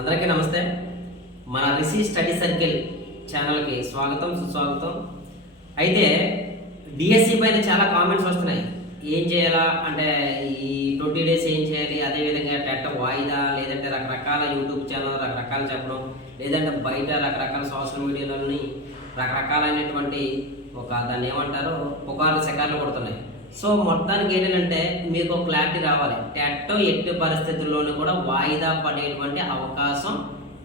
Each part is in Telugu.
అందరికీ నమస్తే. మన రిషి స్టడీ సర్కిల్ ఛానల్కి స్వాగతం, సుస్వాగతం. అయితే డిఎస్సి పైన చాలా కామెంట్స్ వస్తున్నాయి. ఏం చేయాలా అంటే ఈ 20 డేస్ ఏం చేయాలి, అదేవిధంగా టెట్ వాయిదా, లేదంటే రకరకాల యూట్యూబ్ ఛానల్ రకరకాలు చెప్పడం, లేదంటే బయట రకరకాల సోషల్ మీడియాలోని రకరకాలైనటువంటి దాన్ని ఏమంటారు పుకార్లు శకార్లు కొడుతున్నాయి. సో మొత్తానికి ఏంటంటే మీకు క్లారిటీ రావాలి. టెట్ ఎట్టి పరిస్థితుల్లోనూ కూడా వాయిదా పడేటువంటి అవకాశం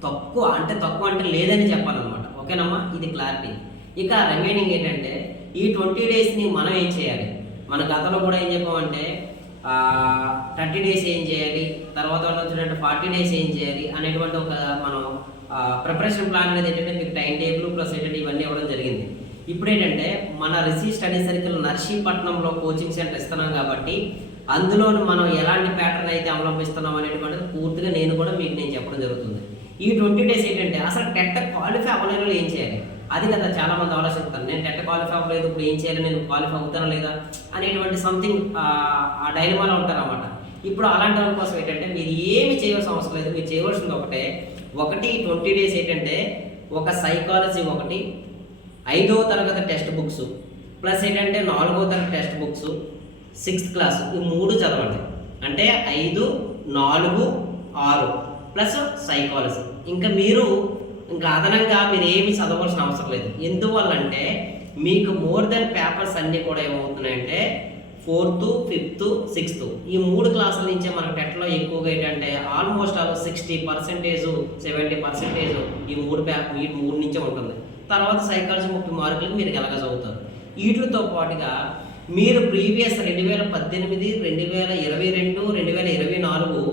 తక్కువ అంటే లేదని చెప్పాలన్నమాట. ఓకేనమ్మా, ఇది క్లారిటీ. ఇక రిమైనింగ్ ఏంటంటే ఈ 20 డేస్ని మనం ఏం చేయాలి, మన గతంలో కూడా ఏం చెప్పామంటే 30 డేస్ ఏం చేయాలి, తర్వాత వచ్చినట్టు 40 డేస్ ఏం చేయాలి అనేటువంటి ఒక మనం ప్రిపరేషన్ ప్లాన్ అనేది ఏంటంటే మీకు టైం టేబుల్ ప్లస్ ఏంటంటే ఇవన్నీ ఇవ్వడం జరిగింది. ఇప్పుడు ఏంటంటే మన రిషి స్టడీ సర్కిల్ నర్సీపట్నంలో కోచింగ్ సెంటర్ ఇస్తున్నాం కాబట్టి అందులో మనం ఎలాంటి ప్యాటర్న్ అయితే అవలంబిస్తున్నాం అనేటువంటిది పూర్తిగా నేను చెప్పడం జరుగుతుంది. ఈ 20 డేస్ ఏంటంటే అసలు టెట్ క్వాలిఫై అవ్వలేని ఏం చేయాలి, అది కదా చాలా మంది ఆలోచిస్తారు. నేను టెట్ క్వాలిఫై అవ్వలేదు, ఇప్పుడు ఏం చేయాలి, నేను క్వాలిఫై అవుతానా లేదా అనేటువంటి సంథింగ్ ఆ డైలమాలో ఉంటారన్నమాట. ఇప్పుడు అలాంటి వాళ్ళ కోసం ఏంటంటే మీరు ఏమి చేయవలసిన అవసరం లేదు. మీరు చేయవలసింది ఒకటి 20 డేస్ ఏంటంటే ఒక సైకాలజీ ఒకటి, 5వ తరగతి టెక్స్ట్ బుక్స్ ప్లస్ ఏంటంటే 4వ తరగతి టెక్స్ట్ బుక్స్, 6th క్లాస్, ఈ 3 చదవండి. అంటే 5, 4, 6 ప్లస్ సైకాలజీ. ఇంకా అదనంగా మీరు ఏమి చదవాల్సిన అవసరం లేదు. ఎందువల్లంటే మీకు మోర్ దెన్ పేపర్స్ అన్నీ కూడా ఏమవుతున్నాయంటే 4th, 5th, 6th ఈ 3 క్లాసుల నుంచే మనకు టెట్లో ఎక్కువగా ఏంటంటే ఆల్మోస్ట్ 60%, 70% ఈ 3 నుంచే ఉంటుంది. తర్వాత సైకాలజీ 30 మార్కులకు మీరు ఎలాగ చదువుతారు. వీటితో పాటుగా మీరు ప్రీవియస్ 2018, 2022, 2024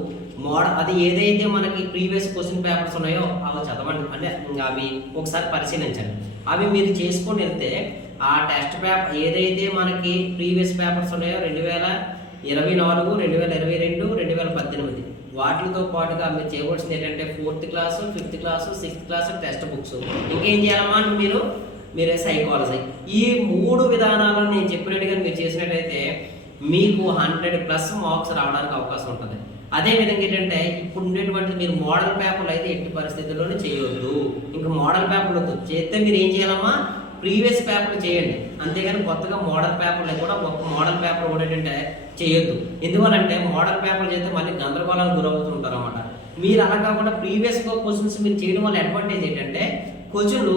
మోడల్ అది ఏదైతే మనకి ప్రీవియస్ క్వశ్చన్ పేపర్స్ ఉన్నాయో అవి చదవండి. అంటే ఇంకా అవి ఒకసారి పరిశీలించండి. అవి మీరు చేసుకొని వెళ్తే ఆ టెస్ట్ పేపర్ ఏదైతే మనకి ప్రీవియస్ పేపర్స్ ఉన్నాయో 2024, 2022, 2018 వాటితో పాటుగా మీరు చేయవలసింది ఏంటంటే 4th class, 5th class, 6th class text books. ఇంకేం చేయాలమ్మా అంటే మీరే సైకాలజీ. ఈ 3 విధానాలను నేను చెప్పినట్టుగా మీరు చేసినట్టయితే మీకు 100+ మార్క్స్ రావడానికి అవకాశం ఉంటుంది. అదేవిధంగా ఏంటంటే ఇప్పుడు ఉండేటువంటి మీరు మోడల్ పేపర్లు అయితే ఎట్టి పరిస్థితుల్లోనే చేయొద్దు. ఇంకా మోడల్ పేపర్లు వద్దు. చేస్తే మీరు ఏం చేయాలమ్మా, ప్రీవియస్ పేపర్లు చేయండి. అంతేగాని కొత్తగా మోడల్ పేపర్లు కూడా ఒక మోడల్ పేపర్ కూడా ఏంటంటే చేయొద్దు. ఎందువల్లంటే మోడల్ పేపర్లు చేస్తే మళ్ళీ గందరగోళానికి గురవుతుంటారు అన్నమాట. మీరు అలా కాకుండా ప్రీవియస్ క్వశ్చన్స్ మీరు చేయడం వల్ల అడ్వాంటేజ్ ఏంటంటే క్వశ్చన్లు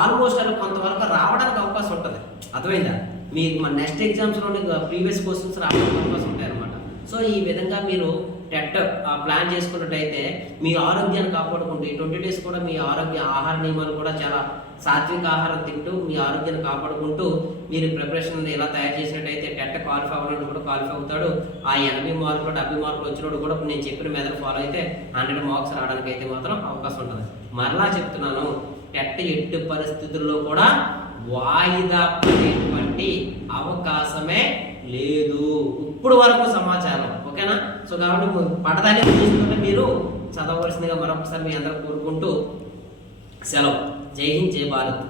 ఆల్మోస్ట్ అలా కొంతవరకు రావడానికి అవకాశం ఉంటుంది. అర్థమైందా? మీకు మన నెక్స్ట్ ఎగ్జామ్స్లోని ప్రీవియస్ క్వశ్చన్స్ రావడానికి అవకాశం ఉంటాయి అన్నమాట. సో ఈ విధంగా మీరు టెట్ ప్లాన్ చేసుకున్నట్టయితే మీ ఆరోగ్యాన్ని కాపాడుకుంటూ ఈ 20 డేస్ కూడా మీ ఆహార నియమాలు కూడా చాలా సాత్విక ఆహారం తింటూ మీ ఆరోగ్యాన్ని కాపాడుకుంటూ మీరు ప్రిపరేషన్ ఎలా తయారు చేసినట్టయితే టెట్ క్వాలిఫై అవ్వడం కూడా క్వాలిఫై అవుతాడు. ఆ 80 మార్కులు 70 మార్కులు వచ్చినప్పుడు కూడా నేను చెప్పిన మెథడ్ ఫాలో అయితే 100 మార్క్స్ రావడానికి అయితే మాత్రం అవకాశం ఉంటుంది. మరలా చెప్తున్నాను, టెట్ ఎట్టి పరిస్థితుల్లో కూడా వాయిదా పడేటువంటి అవకాశమే లేదు ఇప్పుడు వరకు సమాచారం. ఓకేనా? సో కాబట్టి పడదాన్ని చూసుకుంటే మీరు చదవవలసిందిగా మరొకసారి మీ అందరూ కోరుకుంటూ సెలవు. జై హింద్, జై భారత్.